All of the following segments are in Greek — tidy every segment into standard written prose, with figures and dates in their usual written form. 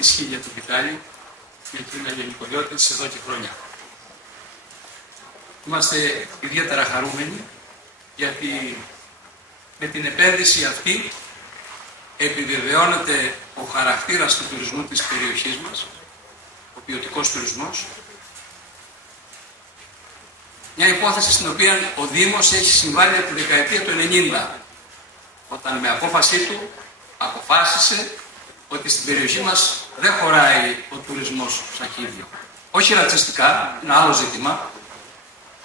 ισχύει για τον Βιτάλη, γιατί είναι γενικολιώτης εδώ και χρόνια. Είμαστε ιδιαίτερα χαρούμενοι, γιατί με την επένδυση αυτή επιβεβαιώνεται ο χαρακτήρας του τουρισμού της περιοχής μας, ο ποιοτικός τουρισμός, μια υπόθεση στην οποία ο Δήμος έχει συμβάλει από τη δεκαετία του 90, όταν με απόφασή του αποφάσισε ότι στην περιοχή μας δεν χωράει ο τουρισμός σακίδιο. Όχι ρατσιστικά, είναι άλλο ζήτημα,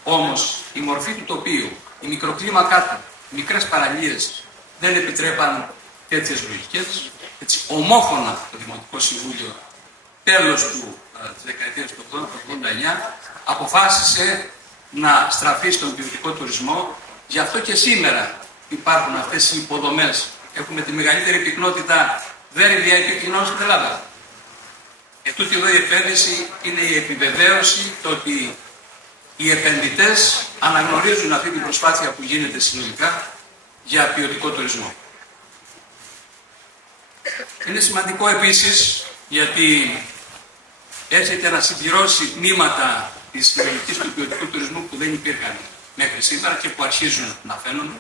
όμως η μορφή του τοπίου, η μικροκλίμακά του, οι μικρές παραλίες δεν επιτρέπαν τέτοιες λογικές. Έτσι, ομόφωνα το Δημοτικό Συμβούλιο τέλος της δεκαετίας του 1989 αποφάσισε να στραφεί στον ποιοτικό τουρισμό. Γι' αυτό και σήμερα υπάρχουν αυτές οι υποδομές. Έχουμε τη μεγαλύτερη πυκνότητα δέρυδια επικοινωνιών στην Ελλάδα. Τούτη εδώ η επένδυση είναι η επιβεβαίωση το ότι οι επενδυτές αναγνωρίζουν αυτή την προσπάθεια που γίνεται συνολικά για ποιοτικό τουρισμό. Είναι σημαντικό επίσης γιατί έρχεται να συμπληρώσει τμήματα της συνολικής του ποιοτικού τουρισμού που δεν υπήρχαν μέχρι σήμερα και που αρχίζουν να φαίνονται.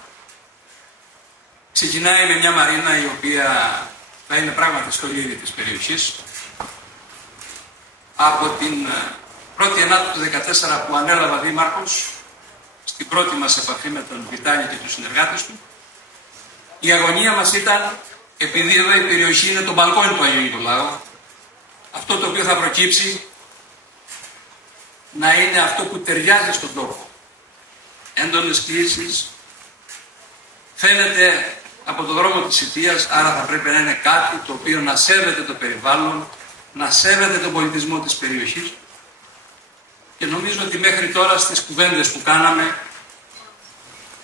Ξεκινάει με μια μαρίνα η οποία θα είναι πράγματι στολίδι της περιοχής. Από την 1η Ιανουαρίου του 2014 που ανέλαβα δήμαρχος, στην πρώτη μας επαφή με τον Βιτάλη και τους συνεργάτες του, η αγωνία μας ήταν, επειδή εδώ η περιοχή είναι το μπαλκόνι του Αγίου Νικολάου, αυτό το οποίο θα προκύψει να είναι αυτό που ταιριάζει στον τόπο. Έντονες κλήσεις, φαίνεται από το δρόμο της Ιτίας, άρα θα πρέπει να είναι κάτι το οποίο να σέβεται το περιβάλλον, να σέβεται τον πολιτισμό της περιοχής. Και νομίζω ότι μέχρι τώρα στις κουβέντες που κάναμε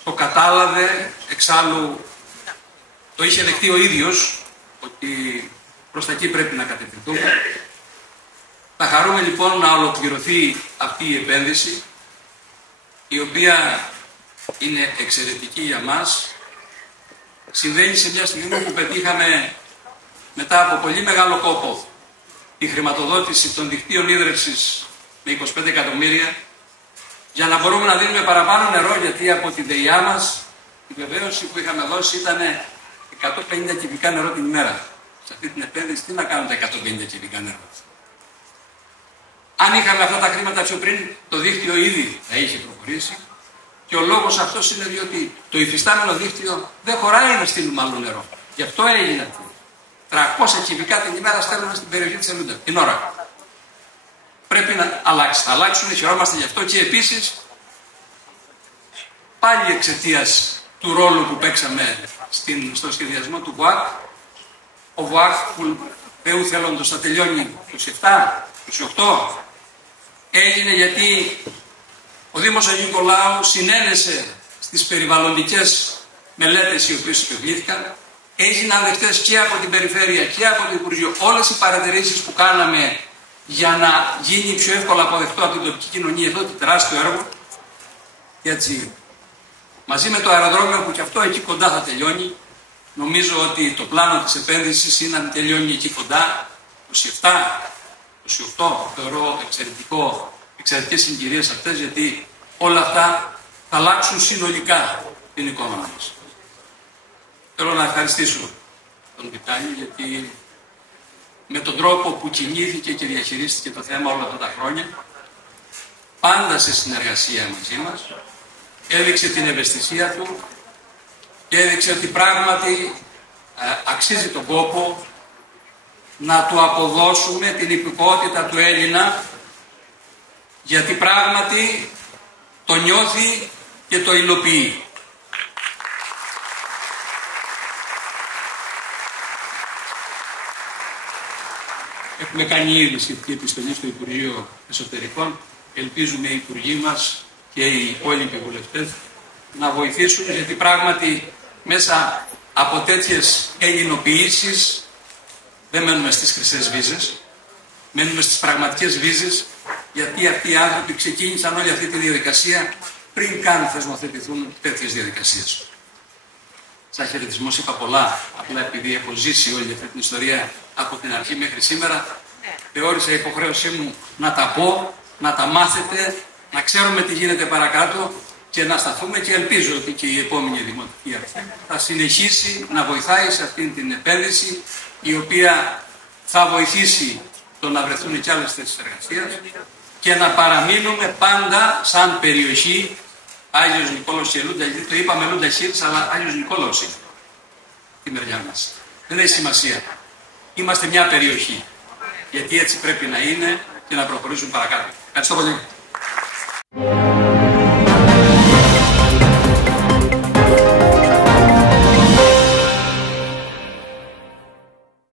το κατάλαβε, εξάλλου το είχε δεχτεί ο ίδιος ότι προς τα εκεί πρέπει να κατευθυνθούμε. Θα χαρούμε λοιπόν να ολοκληρωθεί αυτή η επένδυση, η οποία είναι εξαιρετική για μας. Συμβαίνει σε μια στιγμή που πετύχαμε μετά από πολύ μεγάλο κόπο η χρηματοδότηση των δικτύων ίδρυυσης με 25 εκατομμύρια για να μπορούμε να δίνουμε παραπάνω νερό, γιατί από τη ΔΕΙΑ μας η βεβαίωση που είχαμε δώσει ήταν 150 κυβικά νερό την ημέρα. Σε αυτή την επένδυση τι να κάνουν τα 150 κυβικά νερό. Αν είχαμε αυτά τα χρήματα πιο πριν, το δίκτυο ήδη θα είχε προχωρήσει. Και ο λόγος αυτός είναι διότι το υφιστάμενο δίκτυο δεν χωράει να στείλουμε άλλο νερό. Γι' αυτό έγινε αυτό. 300 κυβικά την ημέρα στέλνουμε στην περιοχή της Ελούντα την ώρα. Πρέπει να αλλάξει. Θα αλλάξουν, χαιρόμαστε γι' αυτό και επίσης πάλι εξαιτίας του ρόλου που παίξαμε στο σχεδιασμό του ΒΟΑΚ. Ο ΒΟΑΚ που Θεού θέλοντος θα τελειώνει 27-28 έγινε γιατί ο Δήμος Αγίου Νικολάου συνένεσε στις περιβαλλοντικές μελέτες οι οποίες υποβλήθηκαν. Έγιναν δεκτές και από την Περιφέρεια και από το Υπουργείο όλες οι παρατηρήσεις που κάναμε για να γίνει πιο εύκολα αποδεκτό από την τοπική κοινωνία αυτό το τεράστιο έργο. Και έτσι, μαζί με το αεροδρόμιο που και αυτό εκεί κοντά θα τελειώνει, νομίζω ότι το πλάνο της επένδυσης είναι να τελειώνει εκεί κοντά, 27-28, θεωρώ εξαιρετικές συγκυρίες αυτές, γιατί όλα αυτά θα αλλάξουν συνολικά την εικόνα μας. Θέλω να ευχαριστήσω τον Βιτάλη, γιατί με τον τρόπο που κινήθηκε και διαχειρίστηκε το θέμα όλα αυτά τα χρόνια, πάντα σε συνεργασία μαζί μας, έδειξε την ευαισθησία του και έδειξε ότι πράγματι αξίζει τον κόπο να του αποδώσουμε την υπηκότητα του Έλληνα, γιατί πράγματι το νιώθει και το υλοποιεί. Έχουμε κάνει ήδη σχετική επιστολή στο Υπουργείο Εσωτερικών. Ελπίζουμε οι υπουργοί μας και οι υπόλοιποι βουλευτές να βοηθήσουν, γιατί πράγματι μέσα από τέτοιες ελληνοποιήσεις δεν μένουμε στις χρυσές βίζες, μένουμε στις πραγματικές βίζες, γιατί αυτοί οι άνθρωποι ξεκίνησαν όλη αυτή τη διαδικασία πριν καν θεσμοθετηθούν τέτοιες διαδικασίες. σαν χαιρετισμός είπα πολλά, απλά επειδή έχω ζήσει όλη αυτή την ιστορία από την αρχή μέχρι σήμερα, θεώρησα υποχρέωσή μου να τα πω, να τα μάθετε, να ξέρουμε τι γίνεται παρακάτω και να σταθούμε, και ελπίζω ότι και η επόμενη Δημοτική Αρχή θα συνεχίσει να βοηθάει σε αυτή την επένδυση, η οποία θα βοηθήσει το να βρεθούν και άλλες θέσεις εργασίας και να παραμείνουμε πάντα σαν περιοχή Άγιος Νικόλαος και Λούντα, γιατί το είπαμε Λούντα Χίρς, αλλά Άγιος Νικόλαος είναι τη μεριά μας. Δεν έχει σημασία. Είμαστε μια περιοχή. Γιατί έτσι πρέπει να είναι και να προχωρήσουν παρακάτω. Ευχαριστώ πολύ.